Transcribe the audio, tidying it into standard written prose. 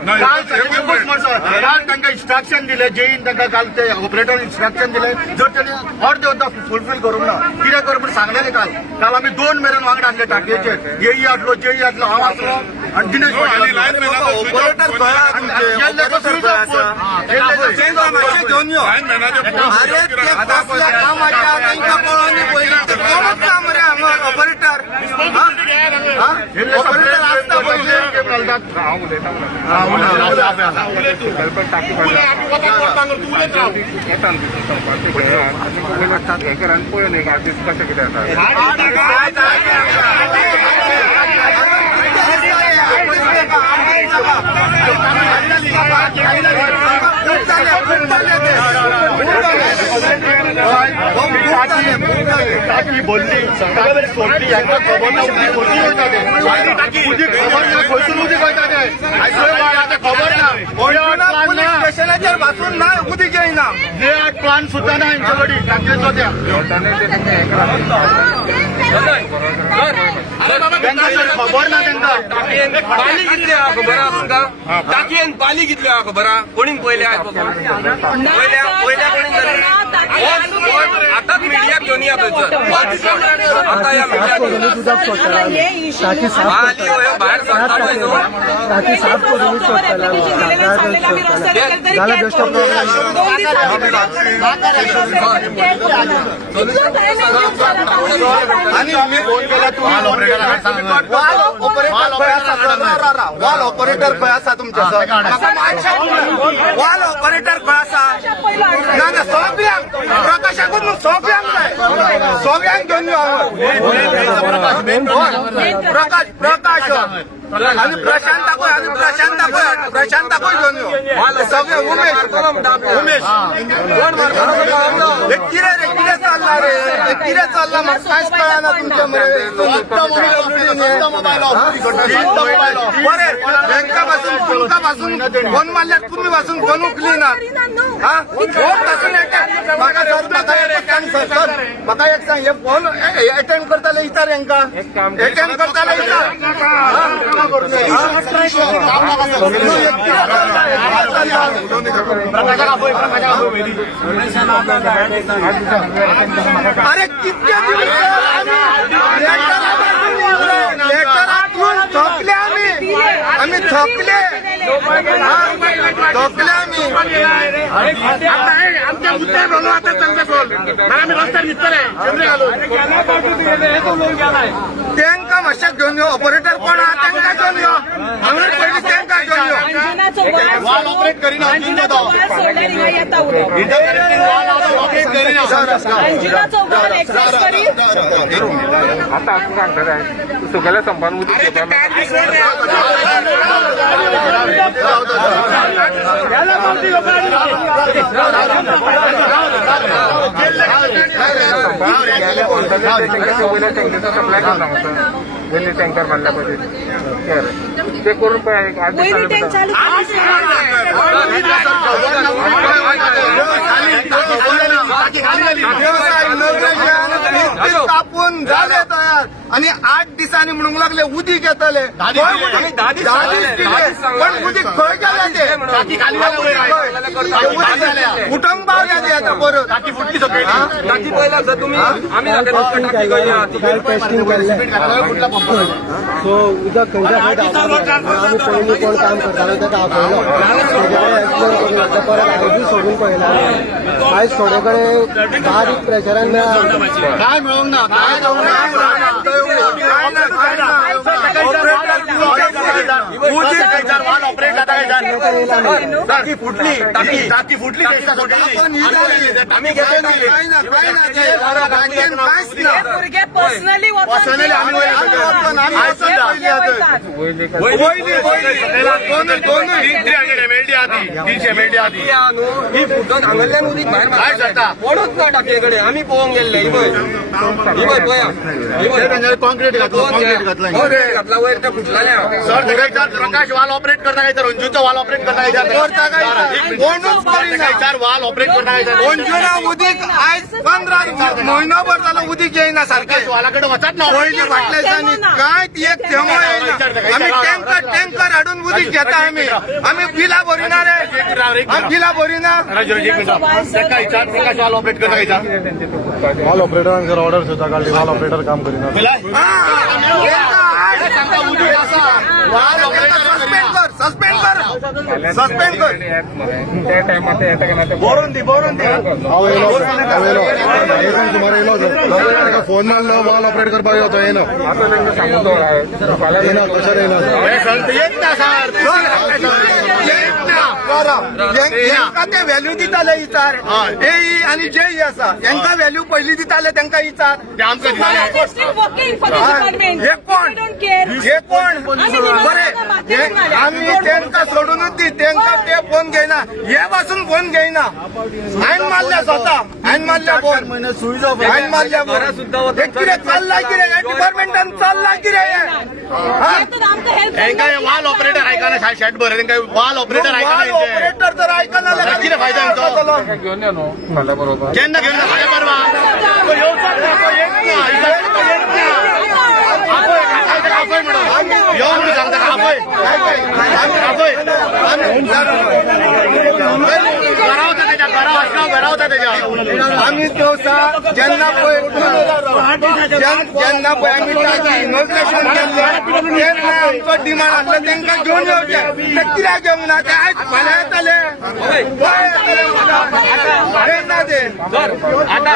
काल तांकां इन्स्ट्रक्शन दिले जेईन तांकां काल ते ऑपरेटर इन्स्ट्रक्शन दिले जर त्यांनी अर्दे वता फुलफिल करूंक ना कितें कर म्हूण सांगलेलें काल आमी 2 मेरेन वांगडा आणले टाकयेचेर जेई आसलो हांव आसलो आनी दिनेश ऑपरेटर घेवन यो अरे ते कसल्या कामाच्या तांकां कळोनी पयलीं ते कोणूच काम रे हांगा ऑपरेटर ऑपरेटर आसता पयलीं कशें कितें टाकी बोलली सकाळी सोडली हांकां खबर ना उदीक खबर ना खंयसून उदीक वयता ते आतां खबर ना स्टेशनाचेर पासून ना उदीक येयना प्लान सुद्दां ना हेंचे कडेन टाकयेचो त्या खबर ना तांकां पाणी कितले हा खबर आहा तुमकां टाकयेन पाणी कितले हा खबर आहा कोणीन पयले आयज पासून पयल्या कोणी आतांच मिडिया घेवन या थंयसर आता या मिडिया भायर सांगता पळय न्हू आनी फोन केला तू वॉल ऑपरेटर खंय आसा तुमच्या वॉल ऑपरेटर खंय आसा ना ना सगळ्यांक प्रकाशाकूच न्हू सगळ्यांक जाय सगळ्यांक घेवन यो प्रकाश आणि प्रशांताकूय घेवन यो सगळे उमेश कितें रे कितें चल्ला रे कितें चल्ला म्हाका कांयच कळना तुमच्या बरे बँका पासून तुमकां पासून फोन मारल्यार तुमी पासून फोन उखली ना म्हाका एक सांग हे फोन अटेंड करताले इतर हांकां अटेंड करताले अरे कितके लेटरात थकले आम्ही थकले आमच्या मुद्दे म्हणून आता त्यांचे बोल आम्ही रस्त्यार न्हिदतले तांकां मातशें घेवन यो ऑपरेटर कोण आहा तांकां घेवन यो हांगा पयलीं तांकां घेवन यो वाल ऑपरेट करिना आता सांगता काय सगळ्या संपान उदीक सप्लाय करता वेल्ली टँकर बांधल्या पाहिजे ते करून तापून झाले तयार आणि 8 दिसांनी म्हणूंक लागले उदीक येतले 10 दीस पण उदीक खंय गेले ते उठूंक पावले ते आता परत टाकी फुटली सगळी टाकी पयला जर तुम्ही आम्ही टाकी सो उदक खंयच्या खंय आमी पयलीं कोण काम करतालो तेका आपयलो एक्सप्लेन करून परत आयज सोडून पळयला आयज थोडे कडेन बारीक प्रेशरान मेळ्ळा काय मिळूंक ना टाकी फुटली टाकी फुटली आम्ही भुरगे पर्सनली ही फुटून हांगल्यान उदीक भायर जाता पडत ना टाकयेकडे आमी पळोवंक गेल्ले ही पळय कॉन्क्रीट घातला घातला वयर त्या फुटलेल्या सर प्रकाश वाल ऑपरेट करता काय तर अंजूचा वाल ऑपरेट करता करता काय तर. कोणूच करीना. चार वाल ऑपरेट करता काय अंजुना उदीक आज 15 महिनाभर झालं उदीक येईना सारखे वालाकडे वचत ना पहिले बाटल्याच्यानी काय ती एक थेंबो येईना. आम्ही टँकर हाडून उदीक घेता आम्ही बिला भरिणार आहे. आम्ही बिला भरिना. वाल ऑपरेट करता काय वाल ऑपरेटरांकडे ऑर्डर सुद्धा काढली वाल ऑपरेटर काम करीना सस्पेंड कर. त्या टायमात बोरून दे हांव येयलो सुमार येयलो ताका फोन मारलो वाल ऑपरेट करपाक येतो येयलो आतां तांकां सांगून दवरा येना कशें येयना येत ना सर तांकां ते व्हॅल्यू दिताले इचार ए आनी जे आसा तांकां व्हॅल्यू पयलीं दिताले तांकां इचार वर्किंग फॉर द डिपार्टमेंट हे कोण बरे आम्ही तांकां सोडूनच दी तांकां ते फोन घेयना हे पासून फोन घेयना हायन मारल्या स्वता हायन मारल्या फोन हायन मारल्या फोन हे कितें चल्लां कितें ह्या डिपार्टमेंटान चल्लां कितें तांकां वाल ऑपरेटर आयकना शेट बरें तांकां वाल ऑपरेटर आयकना ऑपरेटर जर आयकना जाल्यार कितें फायदो तांचो घेवन या न्हू फाल्यां बरोबर केन्ना घेवन फाल्यां परवा तो येवचोच ना तो येत ना आपय म्हणून यो म्हणून सांगता आपय घरावता त्याच्या घरावता त्याच्या आम्ही दिवसा जेन्ना पळय आम्ही ताची इनॉग्रेशन केल्लें तेन्ना आमचो डिमांड आसलो तांकां घेवन येवचें ते कित्याक घेवंक ना ते आयज फाल्यां येतले गोंय येतले येता ते आता